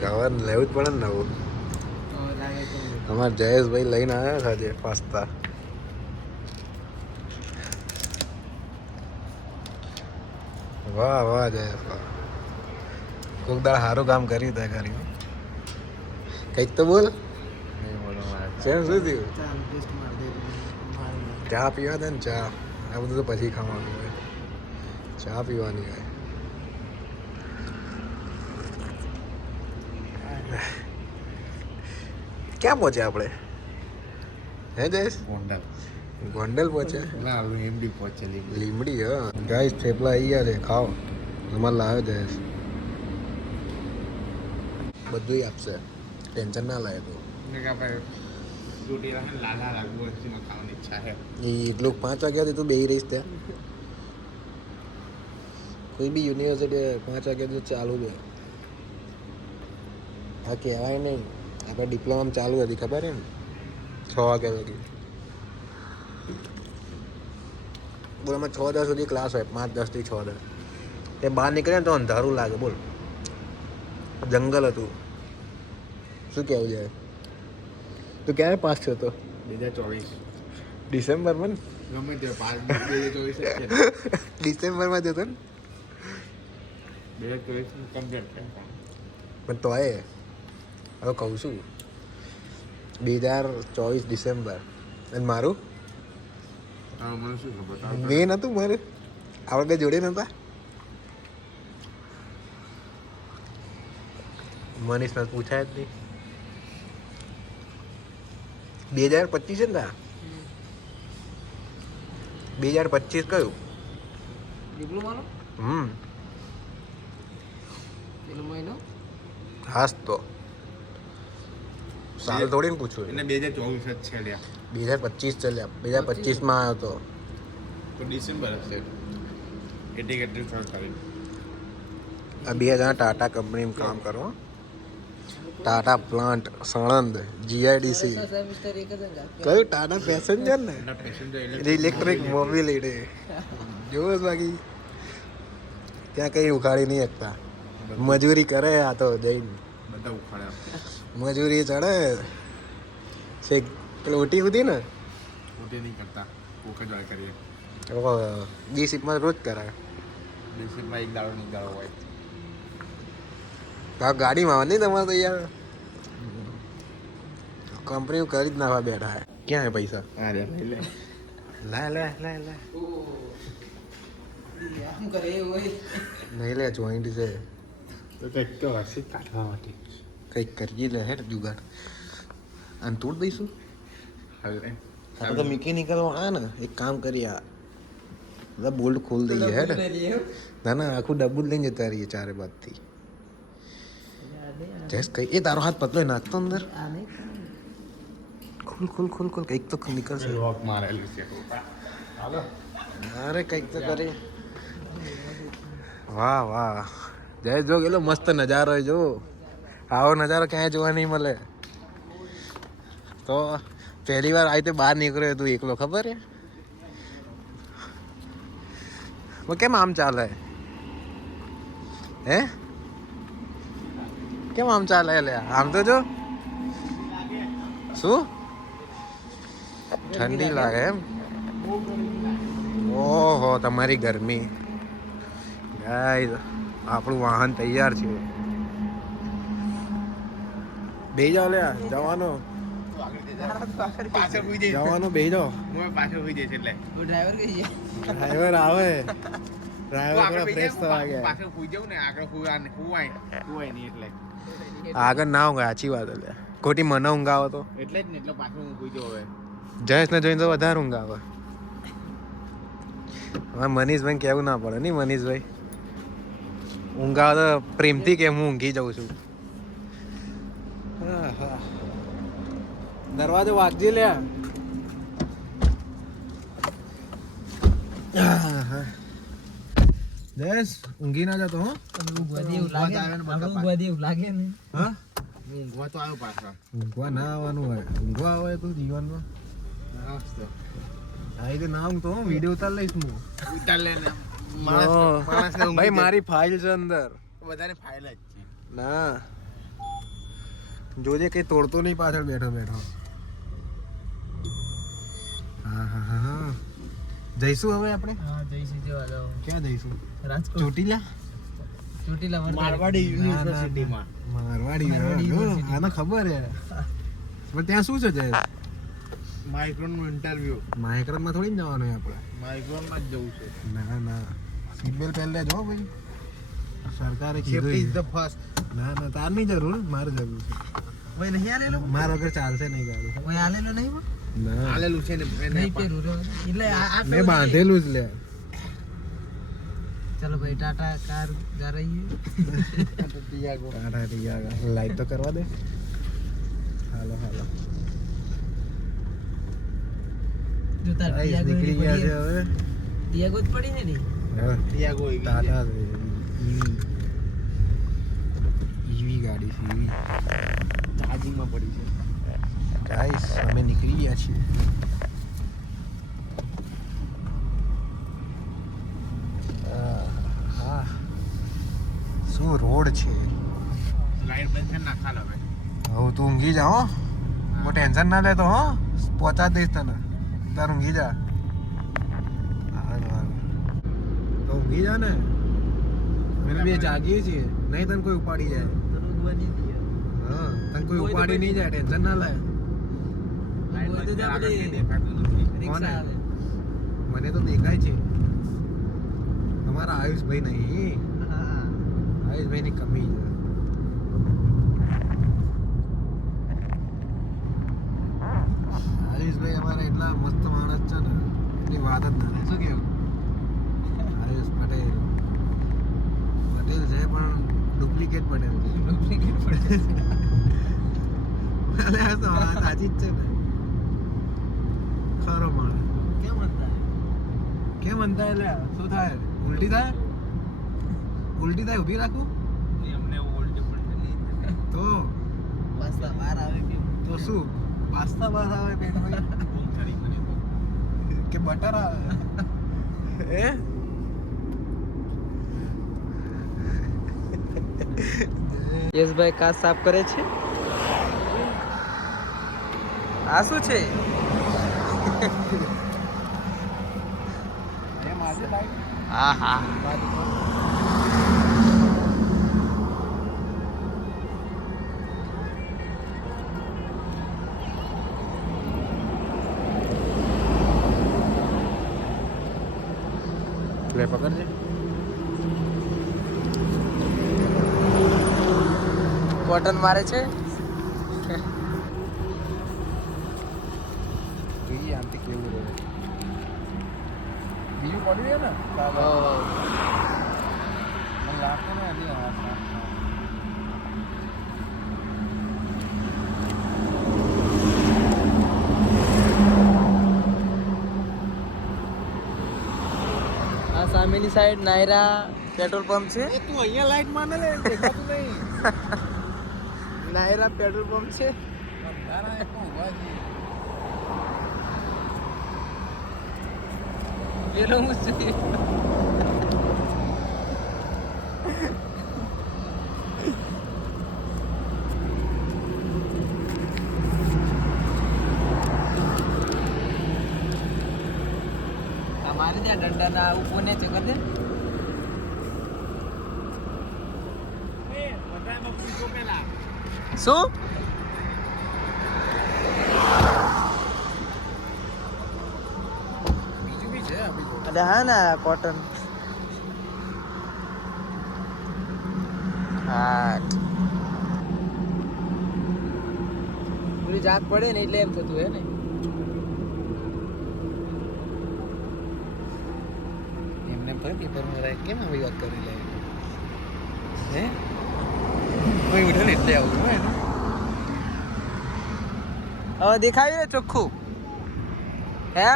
Cover લેવું જ પડે ને નવું. અમારે જયેશભાઈ લઈને આવ્યા છે આજે પાસ્તા. વાહ વાહ જયેશ વાહ, કોક દાળ સારું કામ કર્યું તે કર્યું. કંઈક તો બોલ. શું થયું? ચા પીવા દે ને ચા. આ બધું તો પછી ખાવાનું હોય, ચા પીવાની હોય. ક્યાં પહોંચ્યા આપણે? હે જયેશ? ગોંડલ પહોંચ્યા? લીમડી પહોંચે. લીમડી હા ગાઈસ, થેપલા આવી ગયા છે, ખાઓ. અમારે લાવ્યો જયેશ. બધું આપશે, ટેન્શન ના લાવે તું. એટલું 5 વાગ્યાથી તું બેહી રહીશ ત્યાં? કોઈ બી યુનિવર્સિટી 5 વાગ્યાથી ચાલુ છે. હા કહેવાય નહીં, આપણે ડિપ્લોમા ચાલુ હતી ખબર છે ને, 6 વાગ્યા લગી. બોલ અમે 6-10 સુધી ક્લાસ હોય, 5-10 થી 6-10. તે બહાર નીકળે ને તો અંધારું લાગે. બોલ, જંગલ હતું. શું કહેવું છે? તું ક્યારે પાસ થયો હતો? 2024 ડિસેમ્બરમાં. ગમે તે 2024 ડિસેમ્બરમાં જતો ને 2024 કમ્પ્લીટ. પણ તો હવે કહું છું 2024 ડિસેમ્બર. અને મારું મને શું ખબર? મેં નહોતું મારું, આપણે બે જોડે નહોતા. મનીષ ને પૂછાય જ નહીં. 2025 છે ને તા? 2025 કયું ડિપ્લોમાનું? પેલો મહિનો હાસ તો સાલ થોડી ને પૂછું. એને 2024 જ છે લ્યા. 2025 ચાલ્યા. 2025 આવ્યો તો ડિસેમ્બર હશે. કેટલી સરકારી આ 2 જણા ટાટા કંપનીમાં કામ કરો. ટાટા પ્લાન્ટ સણંદ જીઆઈડીસી. કયું ટાટા પેસેન્જર ને ઇલેક્ટ્રિક મોબિલિટી જોવો બાકી ત્યાં કઈ ઉખાડી નહીં શકતા. મજૂરી કરે આ તો જઈને બધા ઉખાડ્યા. મજૂરી ચડે છે ઓટી સુધી ને. ઓટી નહીં કરતા, કોક જ વાર કરીએ. બી શિપમાં રોજ કરાય. બી શિપમાં એક દાડો નહીં દાડો હોય. ગાડીમાં આવે નહીં તમારે તો યાર. કંપની કરી જ નાખવા બેઠા હે. ક્યાં હે પૈસા? અરે લે નહીં લે, જોઈન્ટ છે તો કંઈક તો હશે કાઢવા માટે. કંઈક કરીએ લે હેડ જુગાડ. અને તોડ દઈશું હવે તો મિકેનિકલ આ ને એક કામ કરીએ, આ બોલ્ટ ખોલ દઈએ હેડ. ના આખું ડબ્બુ લઈને જતા રહીએ ચારે બાજથી. જયેશ કઈ એ તારો હાથ પતલો નાખતો અંદર. ખોલ કંઈક તો નીકળશે. લોક મારેલું છે. અરે કંઈક તો કરી. વાહ જયેશ જો કેટલો મસ્ત નજારો જો. આવો નજારો ક્યાંય જોવા નહીં મળે. તો પહેલી વાર આવી તો બહાર નીકળ્યો તું એકલો, ખબર છે? કેમ આમ ચાલે હે? કેમ આમ ચાલે લે? આમ તો જો શું ઠંડી લાગે એમ. ઓહો તમારી ગરમી. ગાઈસ આપણું વાહન તૈયાર છે. બે જાઓ લે જવાનો બે જાઓ. ડ્રાઈવર આવે. ડ્રાઈવર ફ્રેશ થવા ગયા. આગળ ના ઊંઘ. સાચી વાત એટલે ખોટી મને ઊંઘ આવે તો એટલે જ ને. એટલે પાછું હું પૂછ્યો હવે જયેશ ને જોઈને તો વધારે ઊંઘ આવે. હવે મનીષભાઈ કેવું ના પડે નહીં. મનીષભાઈ ઊંઘ આવે તો પ્રેમથી કે હું ઊંઘી જાઉં છું. દરવાજો વાગજી લે. જયેશ ઊંઘી ના જતો. ઊંઘવા તો આવ્યો પાછા. ઊંઘવા ના આવવાનું હોય. ઊંઘવા આવે તો જીવનમાં ના ઊંઘતો વિડીયો ઉતાર લઈશ હું. ઉતાર લે ને ભાઈ મારી ફાઇલ છે અંદર. બધાને ફાઇલ જ છે. ના જોજે કઈ તોડતો નહીં પાછળ બેઠો બેઠો. હા હા હા હા જઈશું હવે આપણે. હા જઈશું. જવા જાવ. ક્યાં જઈશું? રાજકોટ. ચોટીલા મારવાડી યુનિવર્સિટીમાં. મારવાડી આને ખબર હે. પણ ત્યાં શું છે જય? માઇક્રોનનું ઇન્ટરવ્યુ. માઇક્રોનમાં થોડી જવાનું હોય આપણે. માઇક્રોનમાં જ જવું છે. ના ના સીટ બેલ્ટ પહેરી લેજો ભાઈ. સરકારે કીધું સેફ્ટી ઇઝ ધ ફર્સ્ટ. ના ના તાર નહીં જરૂર, મારે જરૂર છે. ઓય નહીં આલેલો. મારા વગર ચાલશે નહીં ગાડી. ઓય આલેલો નહીં ના આલેલું છે ને નહીં પહેરું એટલે આ મેં બાંધેલું જ લે. ચલો ભાઈ ટાટા કાર જા રહી है. ટાટા લાઈટ તો કરવા દે. હાલો હાલો જો તાર ટિયાગો નીકળી ગયા છે હવે. ટિયાગો જ પડી ને ની. હા ટિયાગો ટાટા ઈવી ગાડી છે. ઈવી ચાર્જિંગમાં પડી છે. ગાઈસ અમે નીકળી ગયા છીએ. હા શું રોડ છે. લાઈટ બંધ કરી નાખા લો ભાઈ. હવે તું ઊંઘી જા હો. હું ટેન્શન ના લેતો હો. પહોંચા દઈશ તને. તાર ઊંઘી જા. તો ઊંઘી જા ને. અમે બે જાગીએ છીએ. નહીં તને કોઈ ઉપાડી જાય. હા તને કોઈ ઉપાડી નહીં જાય. ટેન્શન ના લે. મને તો દેખાય છે. અમારા આયુષભાઈ નહીં. આયુષભાઈ ની કમી છે. આયુષભાઈ અમારા એટલા મસ્ત માણસ છે ને એની વાત જ ના. શું કેવું? આયુષ પટેલ પટેલ છે પણ ડુપ્લિકેટ પટેલ છે. ડુપ્લિકેટ પટેલ. અરે આ તો વાત સાચી જ છે ને. ખરો માણસ. કેમ અંતા એટલે શું થાય? ઉલટી થાય? ઉલટી થાય ઊભી રાખું એમને ઉલટી પડતી નહીં તો પાસ્તા બહાર આવે કે તો શું પાસ્તા બહાર આવે પેટમાં બહુ સારી મને કે બટર આવે? એ યશભાઈ કાચ સાફ કરે છે. આ શું છે? હા હા લે પકડજે. કોટન મારે છે. જોઈએ આમથી કેવું રહે. બીજું પડ્યું છે ને મને લાગતું ને હજી આ સામેની સાઈડ નાયરા પેટ્રોલ પંપ છે. તું અહીંયા લાઈટ માને લે દેખાતું નહીં. નાયરા પેટ્રોલ પંપ છે. તારા એક ઉભા છે. પેલો હું છું. અમારે ત્યાં દંડા ના આવું કોને છે કદે શું બીજું બી છે આ બીજું. અરે હા ના કોટન હા પેલી જાગ પડે ને એટલે એમ થતું હે ને. એમને પર પેપર માં કેમ આવી વાત કરી લે હે કોઈ ઉઠે ને એટલે આવું હોય ને. હવે દેખાયું ને ચોખ્ખું હે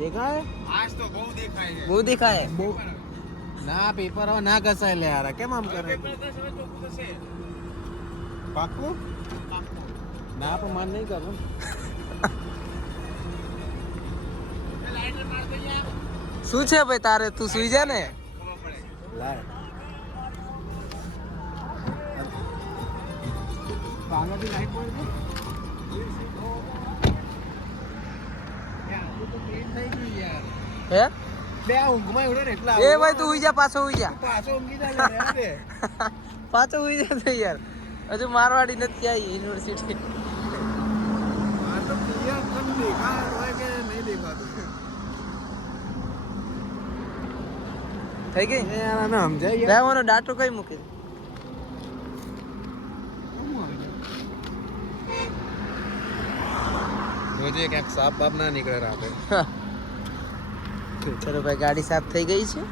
દેખાય આજ તો બહુ દેખાય છે. બહુ દેખાય બહુ ના પેપર હવે ના ઘસાય લે યાર કેમ આમ કરે પાક્કું ના પણ માન નહીં કરું શું છે ભાઈ તારે? તું સુઈ જા ને. લાય હે બે ઊંઘમાં ઉડે ને એટલા એ ભાઈ તું ઉઈ જા, પાછો ઉઈ જા, પાછો ઊંઘી જાય પાછો ઉઈ જા તો યાર. હજુ મારવાડી નથી આવી યુનિવર્સિટી. આ તો ક્લિયર પણ દેખાતું હોય કે નહીં દેખાતું થઈ ગઈ એ યાર આને સમજાય યાર રહેવાનો ડાટો કઈ મૂકી? જોજે ક્યાંક સાપ બાપ ના નીકળે રાતે. ચલો ભાઈ ગાડી સાફ થઈ ગઈ છે.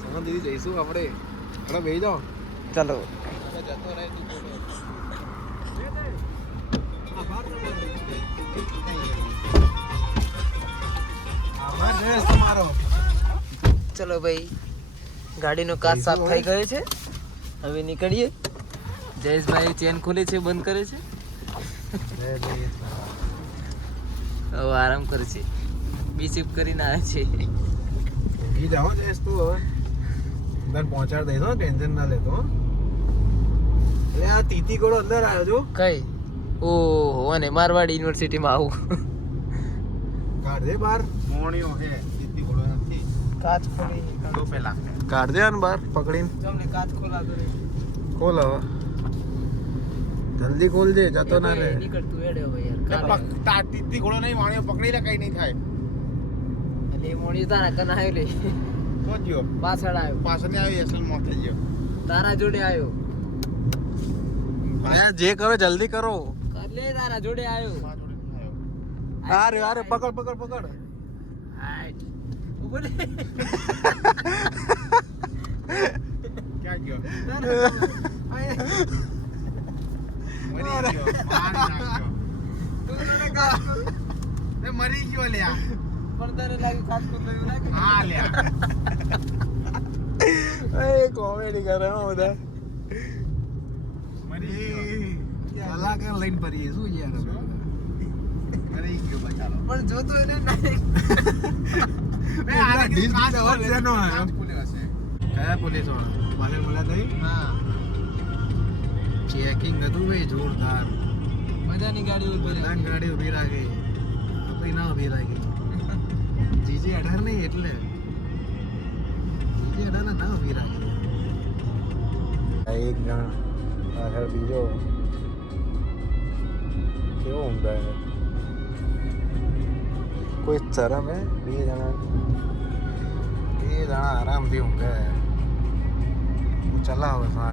સોના દીદી જઈશું આપણે. અરે બેસી જાઓ. ચલો જતો રહે તું તમારો. ચલો ભાઈ ગાડીનો કાચ સાફ થઈ ગયો છે. હવે નીકળીએ. જયેશભાઈ ચેન ખોલે છે, બંધ કરે છે. હવે આરામ કરે છે. બીસીપ કરીને આવે છે. ઊંઘી જાઓ જયેશ તું હવે. અંદર પહોંચાડ દઈશ હો, ટેન્શન ના લેતો હો. એટલે આ તીતી ઘોડો અંદર આવ્યો છો. કઈ? ઓહો, અને મારવાડી યુનિવર્સિટીમાં આવું. કાઢ દે બાર. મોણીઓ હે તીતી ઘોડો નથી. કાચ ખોલી તો પેલા કાઢ દે ને બાર પકડીને. તમને કાચ ખોલા કરે. ખોલ હવે. જલ્દી ખોલ દે, જતો ના રે. નીકળતું એડે હવે યાર. તીતી ઘોડો નહીં, વાણીઓ પકડી લે, કઈ નહીં થાય. એટલે મોણી તારા કન આવ્યો લે. તો જ્યો પાછળ આવ્યો. પાછળ ની આવી અસલ મોત થઈ ગયો. તારા જોડે આવ્યો. જે કરો જલ્દી કરો. કર લે, તારા જોડે આવ્યો. અરે અરે પકડ પકડ પકડ. હાઈટ. ઉભો રે. ક્યાં ગયો? મરી ગયો લ્યા. પણ તને લાગ્યું કાચ ખોલ્યું લાગે. હા લ્યા. એ કોમેડી કરે હો બધા. મરી કલાક લઈને પડીએ શું યાર. મરી ગયો બચારો. પણ જોતો એને નહીં. મે આને ડીશ અવાજ શેનો આવ્યો? કયા પોલીસ વાળા? પાછળ મળ્યા નહીં? હા. ચેકિંગ હતું ભાઈ જોરદાર. બધાની ગાડી ઉભી બધાની રહી. ગાડી ઊભી રાખી. આપણી ના ઊભી રાખી. જીજી 18 નહીં એટલે. જીજી 18 ના ઊભી રાખી. એક જણ પાછળ બીજો કેવો ઊંઘાય. કોઈ શરમ હે? બે જણા આરામથી ઊંઘે. હું ચલાવે સાર.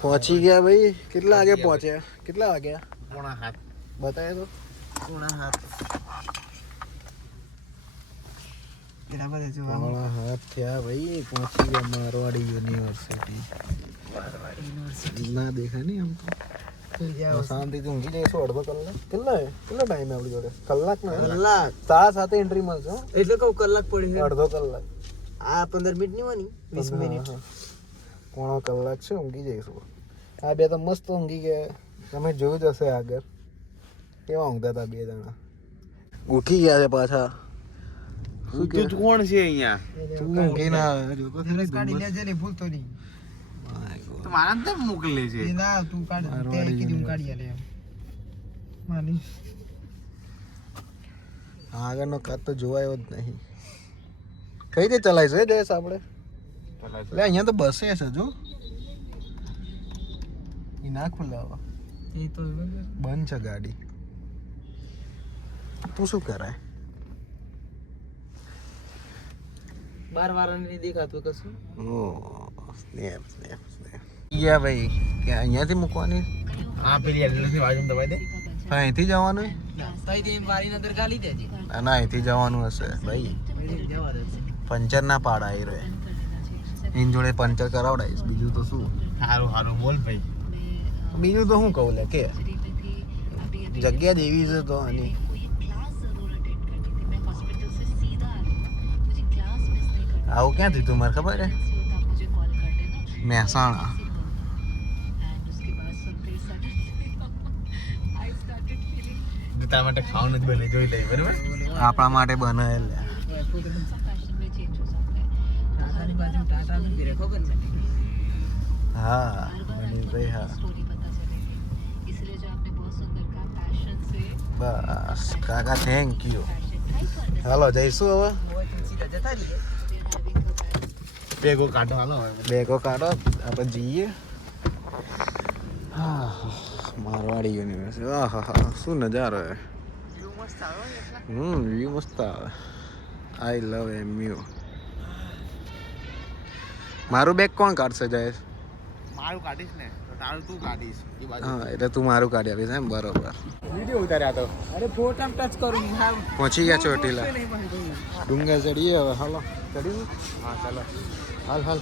પહોંચી ગયા ભાઈ. કેટલા વાગે પહોંચ્યા? કેટલા વાગ્યા? 6:30. બતાવે તો 7:30. બરાબર છે. 7:30 થયા ભાઈ. પહોંચી ગયા મારવાડી યુનિવર્સિટી. ના દેખાય નહીં આમ તો. શાંતિથી ઊંઘી જઈશું અડધો કલાક. કેટલો ટાઈમ આપણી જોડે? કલાક ના કલાક. 7:30 એન્ટ્રી મળશે હો. એટલે કહું કલાક પડી છે. અડધો કલાક. આ 15 મિનિટ ની વાની 20 મિનિટ. પોણો કલાક છે. ઊંઘી જઈશું. આ બે તો મસ્ત ઊંઘી ગયા. તમે જોયું જ હશે આગળ કેવા ઊંઘતા હતા બે જણા. ઉઠી ગયા છે પાછા. કોણ છે અહીંયા? ઊંઘી ના આવે. કાઢી લેજે ને ભૂલતો નહીં. તો મારા ને મોકલે છે. ના તું કાઢ. તે કીધું હું કાઢી લે. માની આગળનો કાચ તો જોવાયો જ નહીં. કઈ રીતે ચલાવીશું એ જયેશ આપણે? એટલે અહીંયા તો બસે છે જો. એ ના ખુલાવા. એ તો બંધ છે ગાડી. તું શું કરાય? બાર વાળાને નહીં દેખાતું કશું. Snap snap snap. યા ભાઈ કે અહીંયાથી મૂકવાની? હા પેલી એડ્રેસની બાજુમાં દબાઈ દે. અહીંથી જવાનું? તઈ દે મારી નજર ગાલી દેજે. ના અહીંથી જવાનું હશે ભાઈ. જવા દે. પંચર ના પાડા આવી રહ્યો. એની જોડે પંચર કરાવડાવીશ. બીજું તો શું? સારું સારું બોલ ભાઈ. બીજું તો શું કહું લે કે જગ્યા જેવી છે તો આની. આવું ક્યાં થયું તું મારે ખબર છે? મહેસાણા. તારા માટે ખાવાનું જ બને જોઈ લઈ બરાબર. આપણા માટે બનાવેલ. ટાટાની બાજુ ટાટા નથી રે ખબર છે. હા મનીષભાઈ હા. બસ કાકા થેન્ક યુ. હાલો જઈશું હવે. સીધા જતા રહીએ. બેગો કાઢો હાલો હવે. બેગો કાઢો આપણે જઈએ. હા મારવાડી યુનિવર્સિટી. હા હા હા શું નજારો હે. વ્યૂ મસ્ત આવે એટલા. વ્યૂ મસ્ત આવે. આઈ લવ MU. મારું બેગ કોણ કાઢશે જયેશ? મારું કાઢીશ ને તો તારું તું કાઢીશ એ બાજુ. હા એટલે તું મારું કાઢી આપીશ એમ બરોબર. વિડિયો ઉતાર્યા તો. અરે ફોટા ટચ કરું હા. પહોંચી ગયા ચોટીલા. ડુંગર ચડીએ હવે હાલો. ચડીશું? હા ચાલો. હાલ હાલ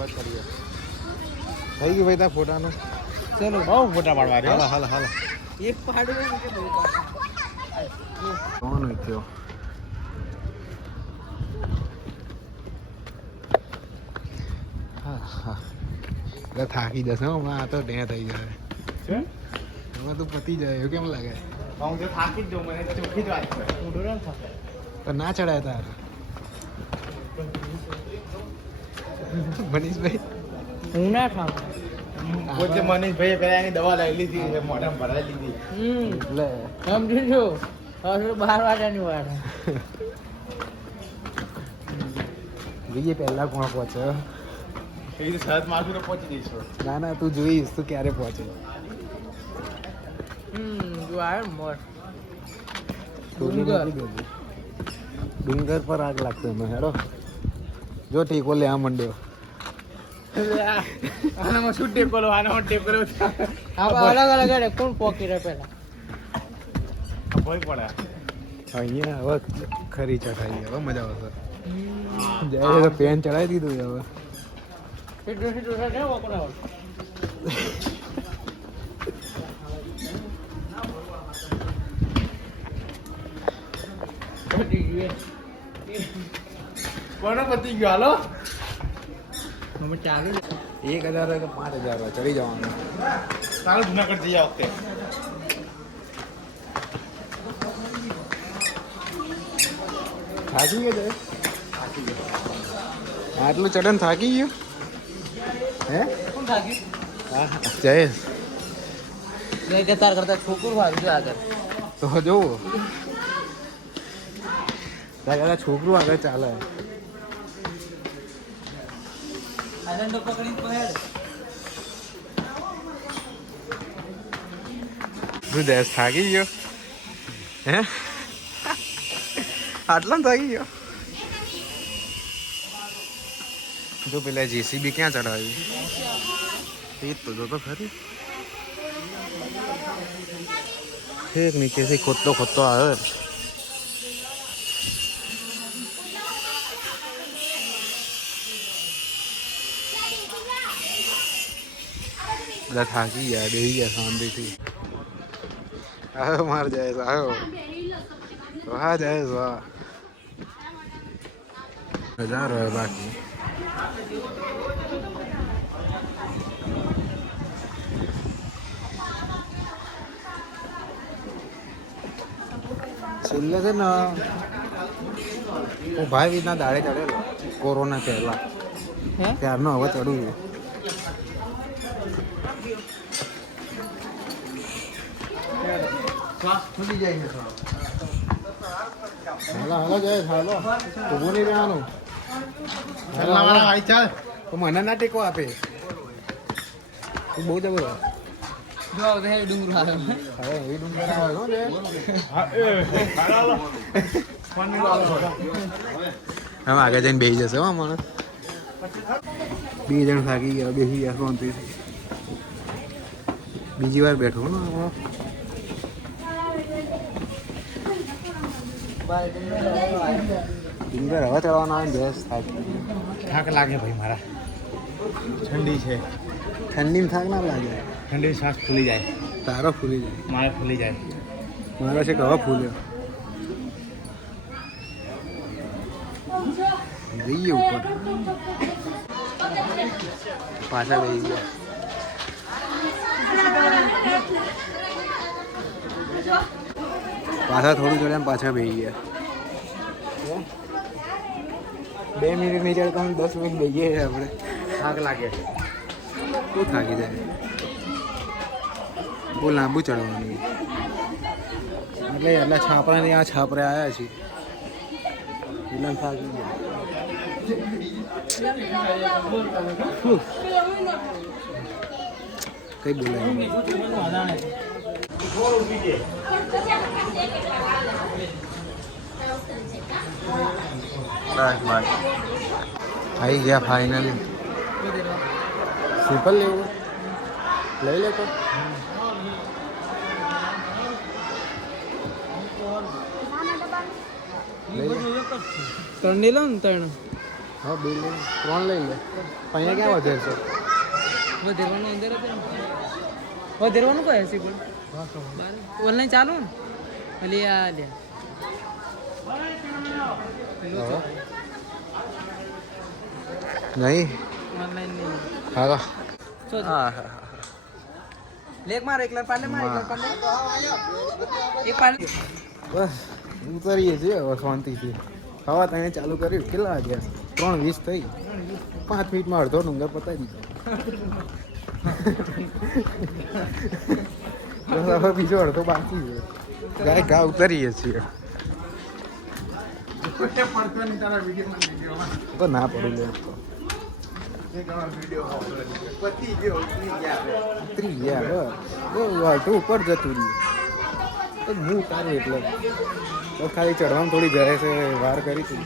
વાત કરીએ. થઈ ગયું ભાઈ તારા ફોટાનું. ચલો બહુ ફોટા પાડવા હાલો રહ્યા. હાલો હાલો. એક પાડું હોય કે બહુ પાડું. કોણ થયો? હા હા એટલે થાકી જશે હો હમણાં. આ તો ડે થઈ જાય છે? એમાં તું પતી જાય એવું કેમ લાગે? હું તો થાકી જ જાઉં મને તો ચોખ્ખી જ વાત છે. હું ડોરા થાકે. પણ ના ચડાય તાર મનીષભાઈ. હું ના ખાઉં. પોતે મનીષભાઈએ પેલા એની દવા લઈ લીધી છે મોઢામાં ભરાઈ લીધી. એટલે સમજી જો હવે 12 વાગ્યાની વાર. જોઈએ પહેલા કોણ પહોંચે. એ તો સહજ માથું તો પહોંચી જઈશું. ના ના તું જોઈશ તું ક્યારે પહોંચે. જો આવ્યો ને મોર. ડુંગર પર આગ લાગશે અમે હેડો. જો ટેકો લે આ મંડ્યો. આનામાં શું ટેકો લો આનામાં ટેકો લો. અલગ અલગ હેડે કોણ પોકી રહે પેલા. ભય પડે. અહીંયા હવે ખરી ચઢાઈ હવે મજા આવશે. જાય તો પેન ચડાવી દીધું છે હવે. સીધું સીધું છે ને વકરાવ. કોનો પતી ગયો હાલો. અમે ચાલુ 1000 હોય કે 5000 હોય ચડી જવાનું. તારું જુનાગઢ જઈએ આ વખતે. થાકી ગયો જય? આટલું ચડન થાકી ગયો હે? કોણ થાકી? હા જયેશ મેં કે તાર કરતા છોકરું ભાગ જો આગળ. તો જોવો તારા છોકરું આગળ ચાલે. આનંદ પકડી પહેડ. તું જયેશ થાકી ગયો હે? આટલા થાકી ગયો? જો પેલા JCB ક્યાં ચડાવ્યું એ જ તો જોતો ખરી. ઠીક નીચેથી ખોદતો ખોદતો આવ્યો. બધા થાકી ગયા બેસી ગયા શાંતિથી. આવ્યો માર જાય આવ્યો. વાહ જાય વાહ નજારો હોય બાકી. છેલ્લે છે ને હું ભાઈ વિના દાડે ચડેલો કોરોના પહેલા. હે ત્યારનો હવે ચડું છું. છૂટી જાય છે થોડો. હાલો હાલો જાય હાલો ઊભું નહીં રહેવાનું. ચાલના વાળા ભાઈ ચાલ. તો મને ના ટેકો આપે તું બહુ જબરો. જો હવે ડુંગર આવે. હવે એ ડુંગર આવે હો બે. હવે આગળ જઈને બેસી જશે હો મને. 2 જણ થાકી ગયા બેસી ગયા શાંતિથી. બીજી વાર બેઠો ને ડુંગર હવે ચડવાનો આવે ને જયેશ થાકી ગયો. થાક લાગે ભાઈ મારા. ઠંડી છે. ઠંડીમાં થાક ના લાગે. ઠંડી શ્વાસ ફૂલી જાય. તારો ફૂલી જાય. મારે ફૂલી જાય. મારો છે કે હવે ફૂલ્યો. જઈએ ઉપર. પાછા બેસી ગયા. પાછા થોડું જોડે પાછા બેસી ગયા. 2 મિનિટ નહીં ચડતા 10 મિનિટ બેસીએ આપણે. થાક લાગે. બહુ થાકી જાય. બહુ લાંબુ ચડવાનું એટલે છાપરાની આ છાપરે આવ્યા છીએ એટલે થાકી ગયા. કઈ બોલાય આવી ગયા ફાઇનલી. સિમ્પલ લેવું લઈ લે તો. ત્રણ લઈ લો ને ત્રણ. હા 2 લઈ 3 લઈ લે. અહીંયા ક્યાં વધે છે? વધેરવાનું અંદર હતું ને. વધેરવાનું કયા છે પણ ઓનલાઈન ચાલુ ને ભલે આ લે નહીં ઓનલાઈન નહીં. હા શું હા હા. લેક માર એકલા પાલે માર એકલા પાલે એક પાલે. બસ ઉતરીએ છીએ હવે શાંતિથી. ખાવા તને ચાલુ કર્યું. કેટલા વાગ્યા? 3:20 થઈ. 5 મિનિટમાં અડધો ડુંગર પતાવી દીધો. હવે બીજો અડધો બાકી છે. ગાય ઘા ઉતરીએ છીએ. તો ના પડું લે ઉતરી ગયા. વાટું ઉપર જતું રહ્યું તો હું ઉતારું એટલે તો ખાલી ચડવામાં થોડી જાય છે. વાર કરી હતી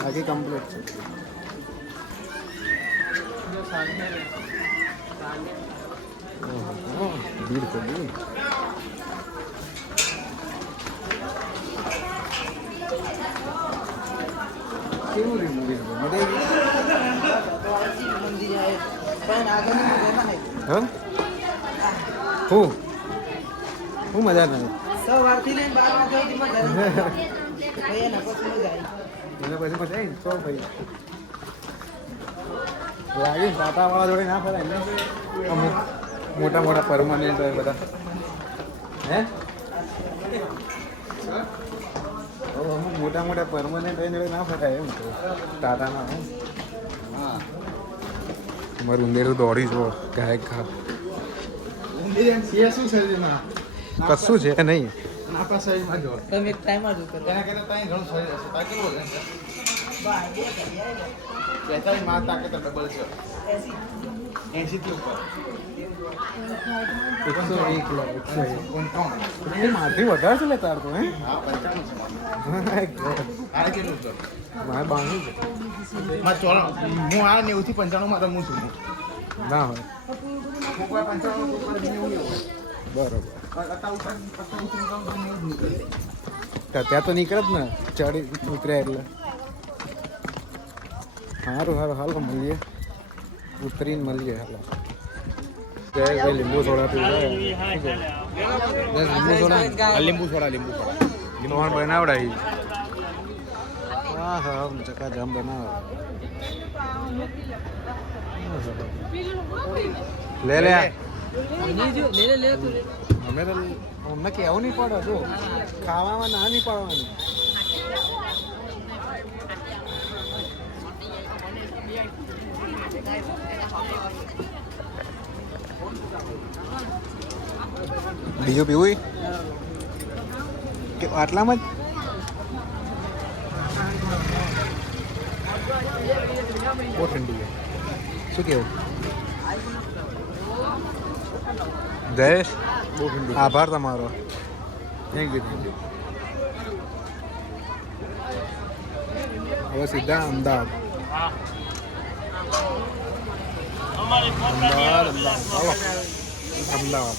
બાકી કમ્પ્લીટ છે. ભીડ તો બહુ. કેવું રહ્યું મૂવી? મજા હા હું મજા નહીં. સવારથી લઈને 12 વાગ્યા સુધીમાં ઘરે એના પછી મજા આવી. એને પછી મજા આવી તો ભાઈ લાગે સાતાવાળા જોડે ના ફરાય ને. અમુક મોટા મોટા પરમાનન્ટ હોય બધા. હે અમુક મોટા મોટા પરમાનન્ટ હોય જોડે ના ફરાય એમ તો. ટાટાના હા અમારું ઉંદેરું દોડી જો ગાય ખા શું છે એમાં? કશું છે નહીં. આપણા શરીરમાં જો તમે એક ટાઈમ જ ઉતર તેના કરતા ત્યાં ઘણું શરીર હશે. તાકી બોલે 43 માં તાકાત ડબલ છે. 80 થી ઉપર 101 મારથી વધારે છે લે તાર તો. હે હા 95 છે આ કેટલું છે? મારે 92 છે. માં 94 હું આ 90 થી 95 માં રમું છું. ના હોય ઉપર 95 ઉપર 90 હોય. બરોબર. અત્યારે ત્યાં તો નીકળે જ ને ચડી ઉતર્યા એટલે. સારું સારું હાલો મળીએ. ઉતરીને મળીએ હાલો. ભાઈ લીંબુ સોડા પીવું લીંબુ સોડા. લીંબુ સોડા તમારે બનાવડાવી. હા હા ચકાજામ બનાવો. લે લે લે તું લે. અમે તો અમને કેવું નહીં પડે. જો ખાવામાં ના નહીં પડવાની. બીજું પીવું કે આટલામાં જ? બહુ ઠંડી છે. શું કેવું જયેશ? બહુ ઠંડી. આભાર તમારો. Thank you. હવે સીધા અમદાવાદ. અમદાવાદ. અમદાવાદ.